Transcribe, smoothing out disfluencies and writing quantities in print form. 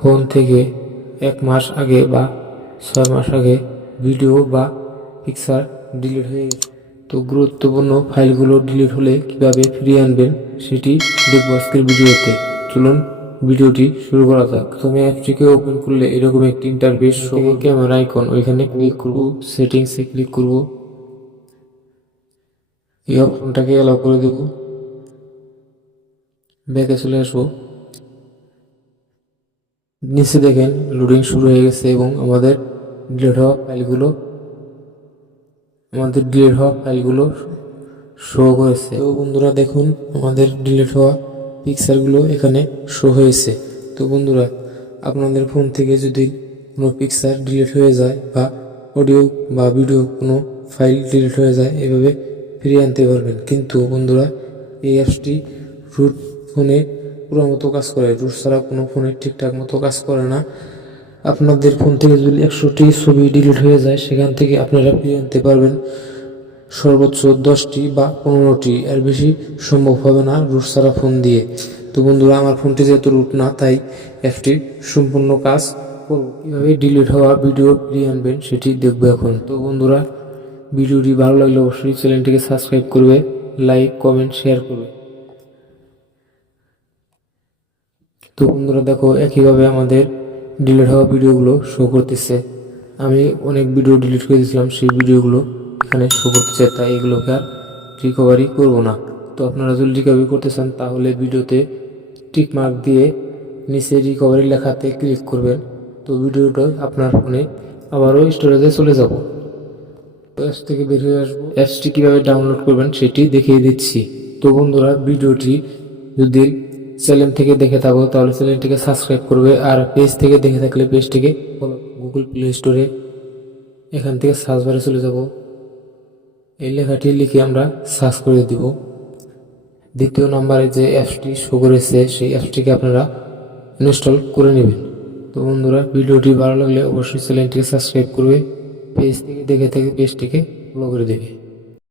Phone থেকে 1 মাস আগে বা 6 মাস আগে ভিডিও বা পিকচার ডিলিট হয়ে গেছে। তো গুরুত্বপূর্ণ ফাইলগুলো ডিলিট হলে কিভাবে ফিরিয়ে আনবেন সেটি দেখব আজকের ভিডিওতে। চলুন ভিডিওটি শুরু করা যাক। প্রথমে অ্যাপটিকে ওপেন করলে এরকম একটি ইন্টারফেস শো করবে। ক্যামেরা আইকন ওইখানে ক্লিক করব, সেটিংসে ক্লিক করব, এই অপশনটাকে অ্যালাউ করে দেব। ব্যাকে চলে আসবো। নিচে দেখেন লোডিং শুরু হয়ে গেছে এবং আমাদের ডিলিট হওয়া ফাইলগুলো শো করেছে। তো বন্ধুরা দেখুন আমাদের ডিলিট হওয়া পিকচারগুলো এখানে শো হয়েছে। তো বন্ধুরা আপনাদের ফোন থেকে যদি কোনো পিকচার ডিলিট হয়ে যায় বা অডিও বা ভিডিও কোনো ফাইল ডিলিট হয়ে যায় এভাবে ফিরিয়ে আনতে পারবেন। কিন্তু বন্ধুরা এই অ্যাপসটি রুট ফোনে পুরো মতো কাজ করে, রুট ছাড়া কোনো ফোনে ঠিকঠাক মতো কাজ করে না। আপনাদের ফোন থেকে যদি 100টি ছবি ডিলিট হয়ে যায় সেখান থেকে আপনারা ফিরিয়ে আনতে পারবেন সর্বোচ্চ 10টি বা 15টি, এর বেশি সম্ভব হবে না রুট ছাড়া ফোন দিয়ে। তো বন্ধুরা আমার ফোনটি যেহেতু রুট না তাই অ্যাপটি সম্পূর্ণ কাজ করব। কীভাবে ডিলিট হওয়া ভিডিও ফিরিয়ে আনবেন সেটি দেখবো এখন। তো বন্ধুরা ভিডিওটি ভালো লাগলে অবশ্যই চ্যানেলটিকে সাবস্ক্রাইব করবে, লাইক কমেন্ট শেয়ার করবে। তো বন্ধুরা দেখো একইভাবে আমাদের ডিলিট হওয়া ভিডিওগুলো শো করতেছে। আমি অনেক ভিডিও ডিলিট করে দিয়েছিলাম, সেই ভিডিওগুলো এখানে শো করতেছে, তাই এগুলোকে আর রিকভারি করব না। তো আপনারা যদি রিকভারি করতে চান তাহলে ভিডিওতে টিক মার্ক দিয়ে নিচে রিকভারি লেখাতে ক্লিক করবেন। তো ভিডিওটা আপনার ফোনে আবারও স্টোরেজে চলে যাব। অ্যাপস থেকে বের হয়ে আসবো। অ্যাপসটি কীভাবে ডাউনলোড করবেন সেটি দেখিয়ে দিচ্ছি। তো বন্ধুরা ভিডিওটি যদি চ্যানেল থেকে দেখে থাকো তাহলে চ্যানেলটিকে সাবস্ক্রাইব করবে, আর পেজ থেকে দেখে থাকলে পেজটিকে গুগল প্লে স্টোরে এখান থেকে সার্চ বারে চলে যাব। এই লেখাটি লিখে আমরা সার্চ করে দিব। দ্বিতীয় নম্বরে যে অ্যাপসটি শো করেছে সেই অ্যাপসটিকে আপনারা ইনস্টল করে নেবেন। তো বন্ধুরা ভিডিওটি ভালো লাগলে অবশ্যই চ্যানেলটিকে সাবস্ক্রাইব করবে, পেজ থেকে দেখে পেজটিকে ফলো করে দেবে।